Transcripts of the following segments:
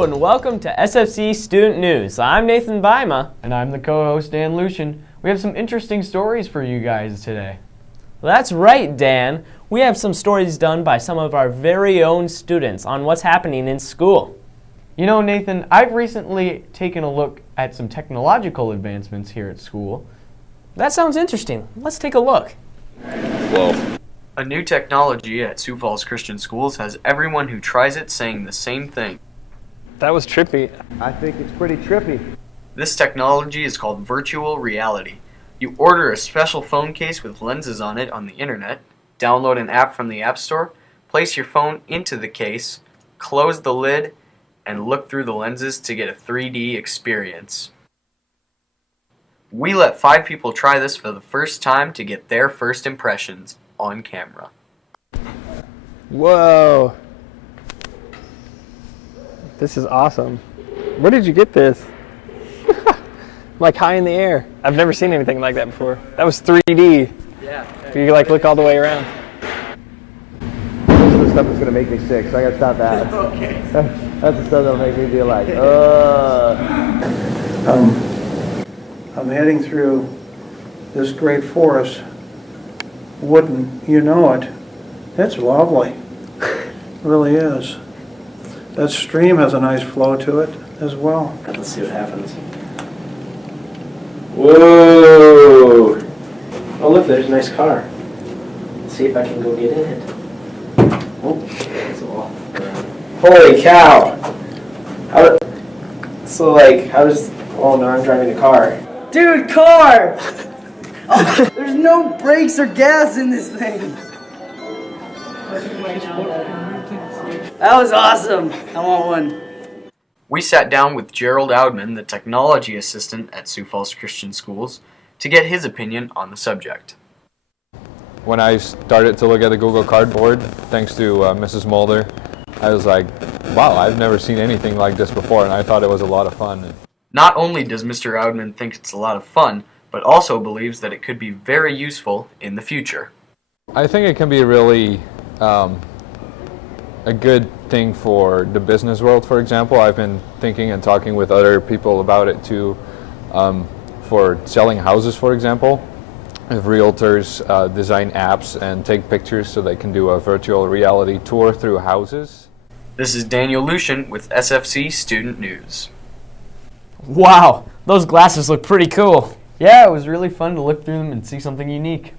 Hello and welcome to SFC Student News. I'm Nathan Bima. And I'm the co-host, Dan Lucian. We have some interesting stories for you guys today. That's right, Dan. We have some stories done by some of our very own students on what's happening in school. You know, Nathan, I've recently taken a look at some technological advancements here at school. That sounds interesting. Let's take a look. Whoa. A new technology at Sioux Falls Christian Schools has everyone who tries it saying the same thing. That was trippy. I think it's pretty trippy. This technology is called virtual reality. You order a special phone case with lenses on it on the internet, download an app from the App Store, place your phone into the case, close the lid, and look through the lenses to get a 3D experience. We let 5 people try this for the first time to get their first impressions on camera. Whoa. This is awesome. Where did you get this? Like high in the air. I've never seen anything like that before. That was 3D. Yeah. You like look all the way around. This is the stuff that's gonna make me sick, so I gotta stop that. Okay. That's the stuff that'll make me be like, I'm heading through this great forest, wooden, you know it. It's lovely, it really is. That stream has a nice flow to it as well. Let's see what happens. Whoa! Oh look, there's a nice car. Let's see if I can go get in it. Oh, that's a wall. Holy cow! Oh no, I'm driving the car. Dude, car! Oh, there's no brakes or gas in this thing. That was awesome. I want one. We sat down with Gerald Oudman, the technology assistant at Sioux Falls Christian Schools, to get his opinion on the subject. When I started to look at the Google Cardboard, thanks to Mrs. Mulder, I was like, wow, I've never seen anything like this before, and I thought it was a lot of fun. Not only does Mr. Oudman think it's a lot of fun, but also believes that it could be very useful in the future. I think it can be really a good thing for the business world, for example. I've been thinking and talking with other people about it too, for selling houses, for example. If realtors design apps and take pictures so they can do a virtual reality tour through houses. This is Daniel Lucian with SFC Student News. Wow, those glasses look pretty cool. Yeah, it was really fun to look through them and see something unique.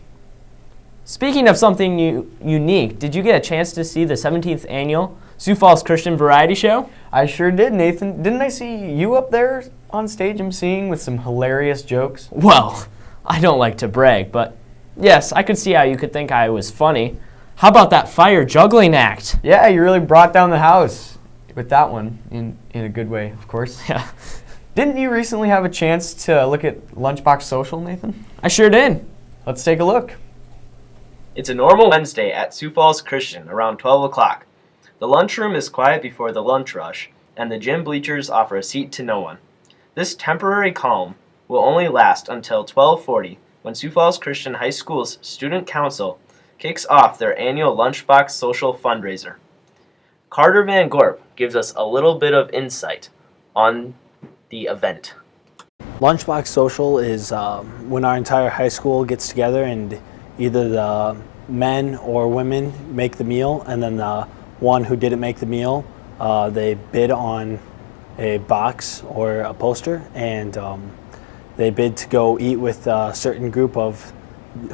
Speaking of something unique, did you get a chance to see the 17th annual Sioux Falls Christian Variety Show? I sure did, Nathan. Didn't I see you up there on stage emceeing with some hilarious jokes? Well, I don't like to brag, but yes, I could see how you could think I was funny. How about that fire juggling act? Yeah, you really brought down the house with that one, in a good way, of course. Yeah. Didn't you recently have a chance to look at Lunchbox Social, Nathan? I sure did. Let's take a look. It's a normal Wednesday at Sioux Falls Christian around 12 o'clock. The lunchroom is quiet before the lunch rush, and the gym bleachers offer a seat to no one. This temporary calm will only last until 12:40 when Sioux Falls Christian High School's Student Council kicks off their annual Lunchbox Social fundraiser. Carter Van Gorp gives us a little bit of insight on the event. Lunchbox Social is when our entire high school gets together and either the men or women make the meal, and then the one who didn't make the meal, they bid on a box or a poster, and they bid to go eat with a certain group of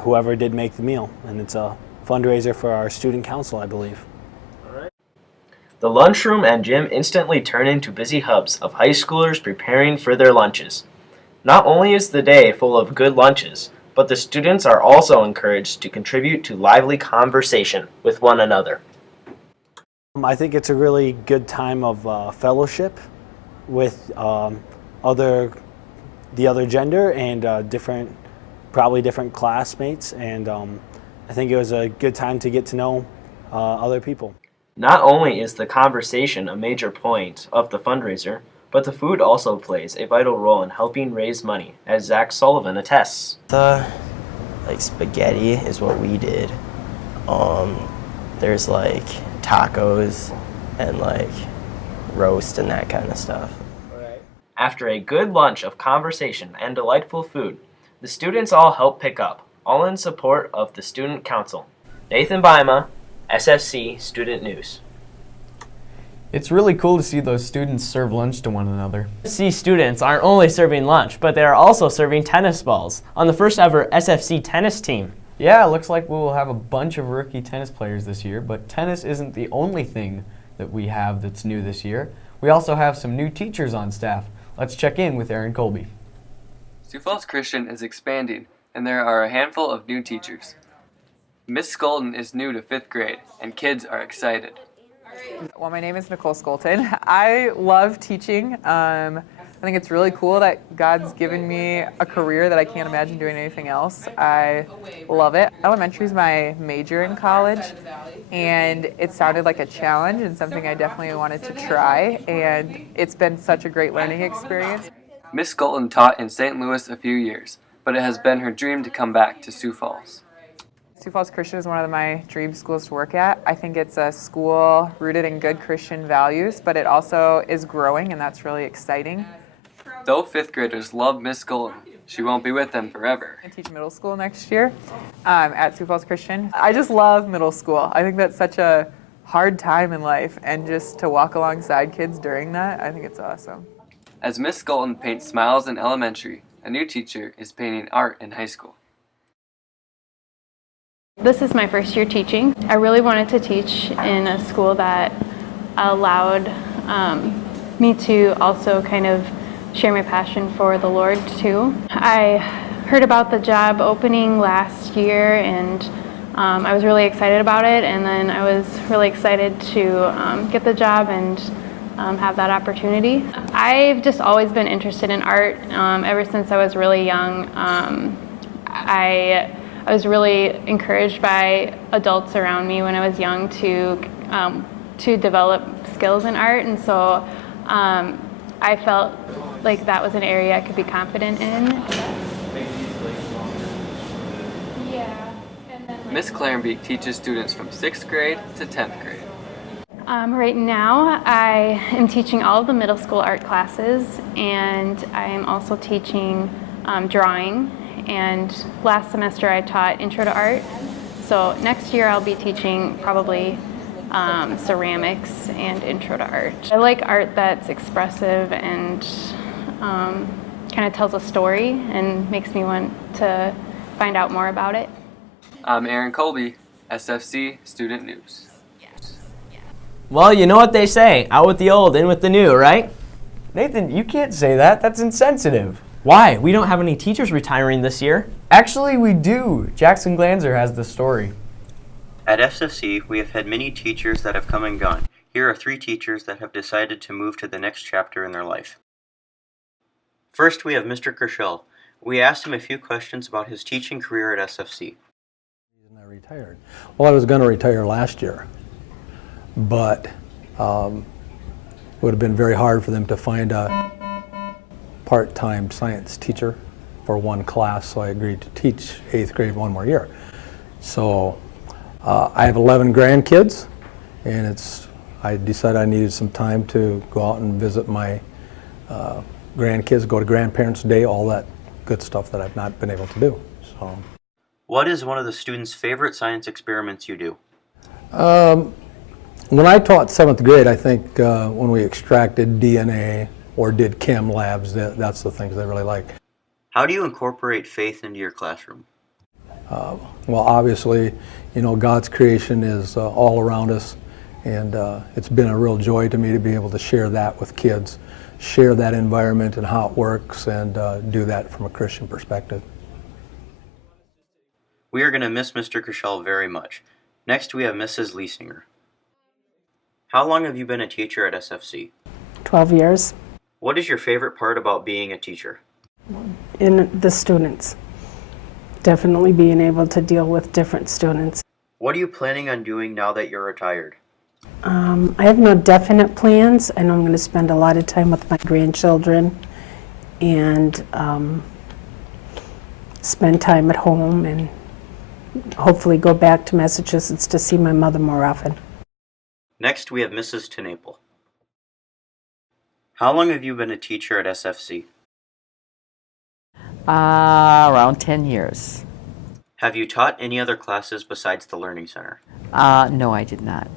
whoever did make the meal, and it's a fundraiser for our student council, I believe. The lunchroom and gym instantly turn into busy hubs of high schoolers preparing for their lunches. Not only is the day full of good lunches, but the students are also encouraged to contribute to lively conversation with one another. I think it's a really good time of fellowship with the other gender and probably different classmates, and I think it was a good time to get to know other people. Not only is the conversation a major point of the fundraiser, but the food also plays a vital role in helping raise money, as Zach Sullivan attests. Like spaghetti is what we did. There's like tacos and like roast and that kind of stuff. After a good lunch of conversation and delightful food, the students all help pick up, all in support of the Student Council. Nathan Bima, SFC Student News. It's really cool to see those students serve lunch to one another. SFC students aren't only serving lunch, but they are also serving tennis balls on the first ever SFC tennis team. Yeah, it looks like we will have a bunch of rookie tennis players this year, but tennis isn't the only thing that we have that's new this year. We also have some new teachers on staff. Let's check in with Aaron Colby. Sioux Falls Christian is expanding, and there are a handful of new teachers. Miss Skolton is new to 5th grade, and kids are excited. Well, my name is Nicole Skolton. I love teaching. I think it's really cool that God's given me a career that I can't imagine doing anything else. I love it. Elementary is my major in college, and it sounded like a challenge and something I definitely wanted to try, and it's been such a great learning experience. Miss Skolton taught in St. Louis a few years, but it has been her dream to come back to Sioux Falls. Sioux Falls Christian is one of my dream schools to work at. I think it's a school rooted in good Christian values, but it also is growing, and that's really exciting. Though 5th graders love Miss Skolton, she won't be with them forever. I teach middle school next year at Sioux Falls Christian. I just love middle school. I think that's such a hard time in life, and just to walk alongside kids during that, I think it's awesome. As Miss Skolton paints smiles in elementary, a new teacher is painting art in high school. This is my first year teaching. I really wanted to teach in a school that allowed me to also kind of share my passion for the Lord too. I heard about the job opening last year, and I was really excited about it, and then I was really excited to get the job and have that opportunity. I've just always been interested in art ever since I was really young. I was really encouraged by adults around me when I was young to develop skills in art, and so I felt like that was an area I could be confident in. Miss Clarenbeek teaches students from 6th grade to 10th grade. Right now, I am teaching all of the middle school art classes, and I am also teaching drawing. And last semester, I taught Intro to Art. So next year, I'll be teaching probably ceramics and Intro to Art. I like art that's expressive and kind of tells a story and makes me want to find out more about it. I'm Aaron Colby, SFC Student News. Well, you know what they say, out with the old, in with the new, right? Nathan, you can't say that. That's insensitive. Why? We don't have any teachers retiring this year. Actually, we do. Jackson Glanzer has the story. At SFC, we have had many teachers that have come and gone. Here are 3 teachers that have decided to move to the next chapter in their life. First, we have Mr. Kershell. We asked him a few questions about his teaching career at SFC. I retired. Well, I was going to retire last year, but it would have been very hard for them to find a part-time science teacher for one class, so I agreed to teach 8th grade one more year. So I have 11 grandkids, and I decided I needed some time to go out and visit my grandkids, go to Grandparents' Day, all that good stuff that I've not been able to do. So, what is one of the students' favorite science experiments you do? When I taught 7th grade, I think when we extracted DNA or did chem labs, that's the things I really like. How do you incorporate faith into your classroom? Well, obviously, you know, God's creation is all around us, and it's been a real joy to me to be able to share that with kids, share that environment and how it works, and do that from a Christian perspective. We are going to miss Mr. Kershell very much. Next, we have Mrs. Liesinger. How long have you been a teacher at SFC? 12 years. What is your favorite part about being a teacher? In the students. Definitely being able to deal with different students. What are you planning on doing now that you're retired? I have no definite plans. I know I'm going to spend a lot of time with my grandchildren and spend time at home and hopefully go back to Massachusetts to see my mother more often. Next, we have Mrs. Tenaple. How long have you been a teacher at SFC? Around 10 years. Have you taught any other classes besides the Learning Center? No, I did not.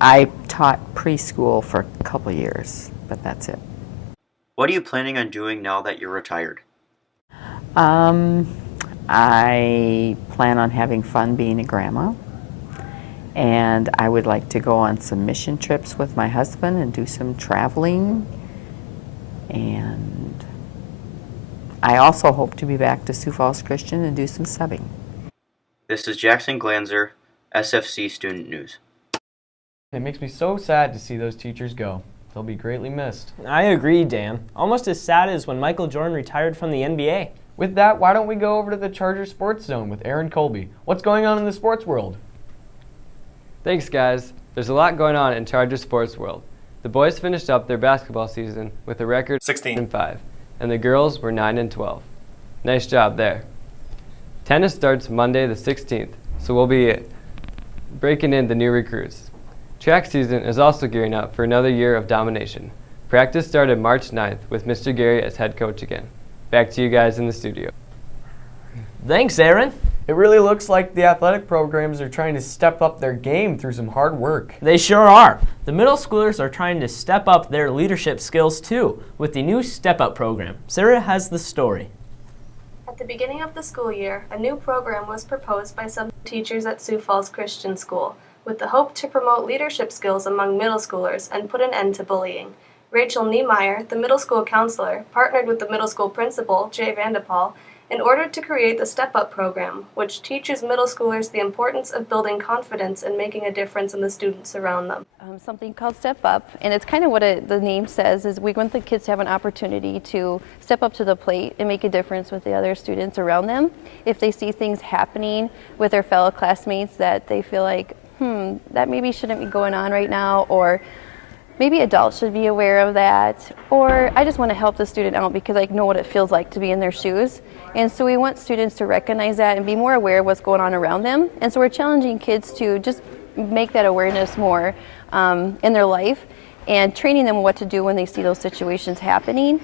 I taught preschool for a couple years, but that's it. What are you planning on doing now that you're retired? I plan on having fun being a grandma, and I would like to go on some mission trips with my husband and do some traveling, and I also hope to be back to Sioux Falls Christian and do some subbing. This is Jackson Glanzer, SFC Student News. It makes me so sad to see those teachers go. They'll be greatly missed. I agree, Dan. Almost as sad as when Michael Jordan retired from the NBA. With that, why don't we go over to the Chargers Sports Zone with Aaron Colby? What's going on in the sports world? Thanks, guys. There's a lot going on in Chargers sports world. The boys finished up their basketball season with a record 16-5, and the girls were 9-12. Nice job there. Tennis starts Monday the 16th, so we'll be breaking in the new recruits. Track season is also gearing up for another year of domination. Practice started March 9th with Mr. Gary as head coach again. Back to you guys in the studio. Thanks, Aaron. It really looks like the athletic programs are trying to step up their game through some hard work. They sure are. The middle schoolers are trying to step up their leadership skills too with the new Step Up program. Sarah has the story. At the beginning of the school year, a new program was proposed by some teachers at Sioux Falls Christian School with the hope to promote leadership skills among middle schoolers and put an end to bullying. Rachel Niemeyer, the middle school counselor, partnered with the middle school principal, Jay Vandepaul, in order to create the Step Up program, which teaches middle schoolers the importance of building confidence and making a difference in the students around them. Something called Step Up, and it's kind of what the name says, is we want the kids to have an opportunity to step up to the plate and make a difference with the other students around them. If they see things happening with their fellow classmates that they feel like, that maybe shouldn't be going on right now, or maybe adults should be aware of that, or I just want to help the student out because I know what it feels like to be in their shoes. And so we want students to recognize that and be more aware of what's going on around them. And so we're challenging kids to just make that awareness more in their life and training them what to do when they see those situations happening.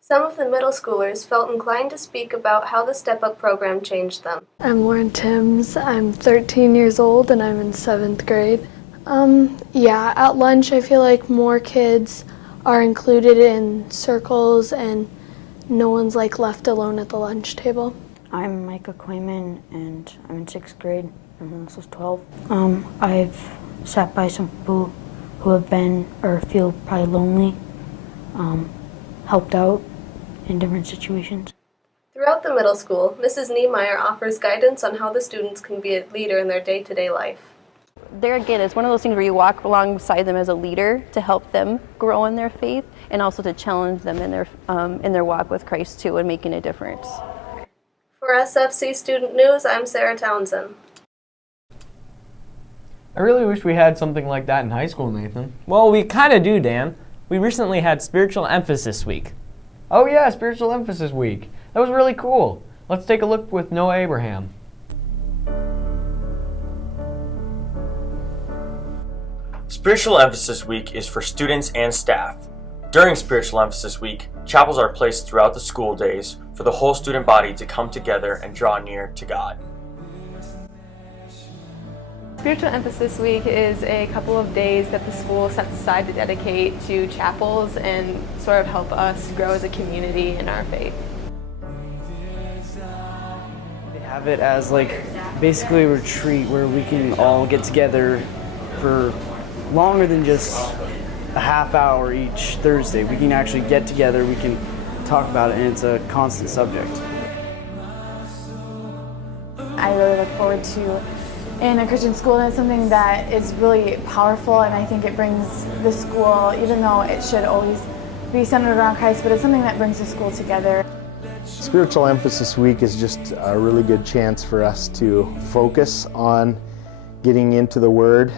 Some of the middle schoolers felt inclined to speak about how the Step Up program changed them. I'm Lauren Timms. I'm 13 years old and I'm in 7th grade. At lunch I feel like more kids are included in circles and no one's left alone at the lunch table. I'm Micah Quayman and I'm in 6th grade. I'm also 12. I've sat by some people who have been or feel probably lonely, helped out in different situations. Throughout the middle school, Mrs. Niemeyer offers guidance on how the students can be a leader in their day-to-day life. There again, it's one of those things where you walk alongside them as a leader to help them grow in their faith and also to challenge them in their walk with Christ too and making a difference. For SFC Student News, I'm Sarah Townsend. I really wish we had something like that in high school, Nathan. Well, we kind of do, Dan. We recently had Spiritual Emphasis Week. Oh yeah, Spiritual Emphasis Week. That was really cool. Let's take a look with Noah Abraham. Spiritual Emphasis Week is for students and staff. During Spiritual Emphasis Week, chapels are placed throughout the school days for the whole student body to come together and draw near to God. Spiritual Emphasis Week is a couple of days that the school sets aside to dedicate to chapels and sort of help us grow as a community in our faith. They have it as basically a retreat where we can all get together for longer than just a half hour each Thursday. We can actually get together, we can talk about it, and it's a constant subject. I really look forward to in a Christian school, and it's something that is really powerful, and I think it brings the school, even though it should always be centered around Christ, but it's something that brings the school together. Spiritual Emphasis Week is just a really good chance for us to focus on getting into the Word,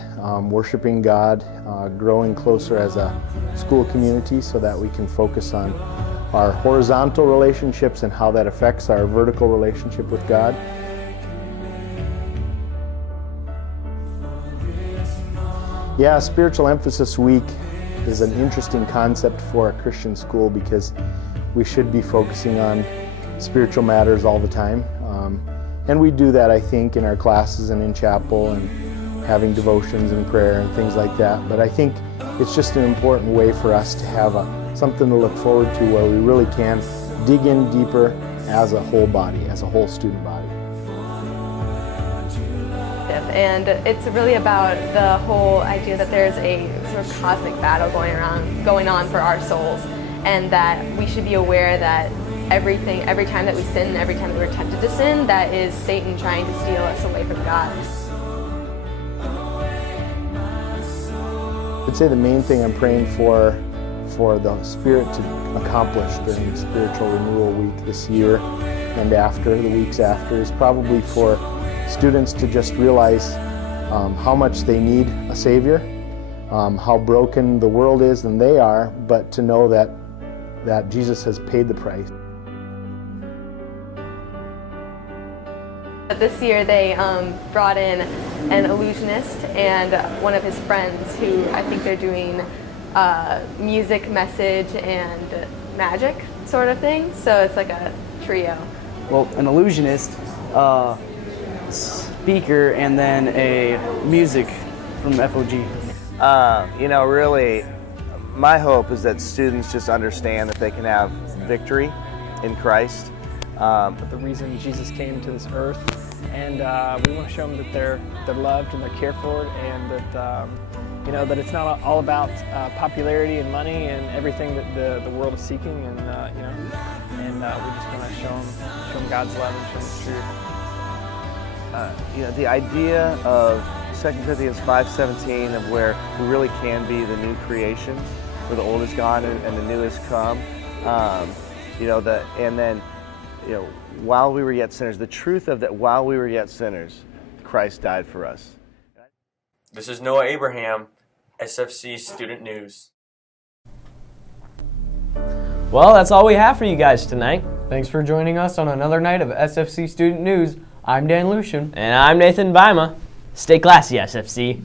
worshiping God, growing closer as a school community so that we can focus on our horizontal relationships and how that affects our vertical relationship with God. Yeah, Spiritual Emphasis Week is an interesting concept for a Christian school because we should be focusing on spiritual matters all the time. And we do that, I think, in our classes and in chapel and having devotions and prayer and things like that. But I think it's just an important way for us to have something to look forward to where we really can dig in deeper as a whole body, as a whole student body. And it's really about the whole idea that there's a sort of cosmic battle going on for our souls, and that we should be aware that every time that we sin, every time that we're tempted to sin, that is Satan trying to steal us away from God. I'd say the main thing I'm praying for the Spirit to accomplish during Spiritual Renewal Week this year and after, the weeks after, is probably for students to just realize how much they need a Savior, how broken the world is and they are, but to know that Jesus has paid the price. This year they brought in an illusionist and one of his friends who I think they're doing music, message, and magic sort of thing. So it's like a trio. Well, an illusionist, speaker, and then a music from FOG. You know, really, my hope is that students just understand that they can have victory in Christ. The reason Jesus came to this earth, and we want to show them that they're loved and they're cared for, and that you know, that it's not all about popularity and money and everything that the world is seeking, and you know, and we just want to show them God's love and show them the truth. You know, the idea of 2 Corinthians 5:17 of where we really can be the new creation, where the old is gone and the new has come. You know, and then, you know, while we were yet sinners, the truth of that, while we were yet sinners, Christ died for us. This is Noah Abraham, SFC Student News. Well, that's all we have for you guys tonight. Thanks for joining us on another night of SFC Student News. I'm Dan Lucian. And I'm Nathan Bima. Stay classy, SFC.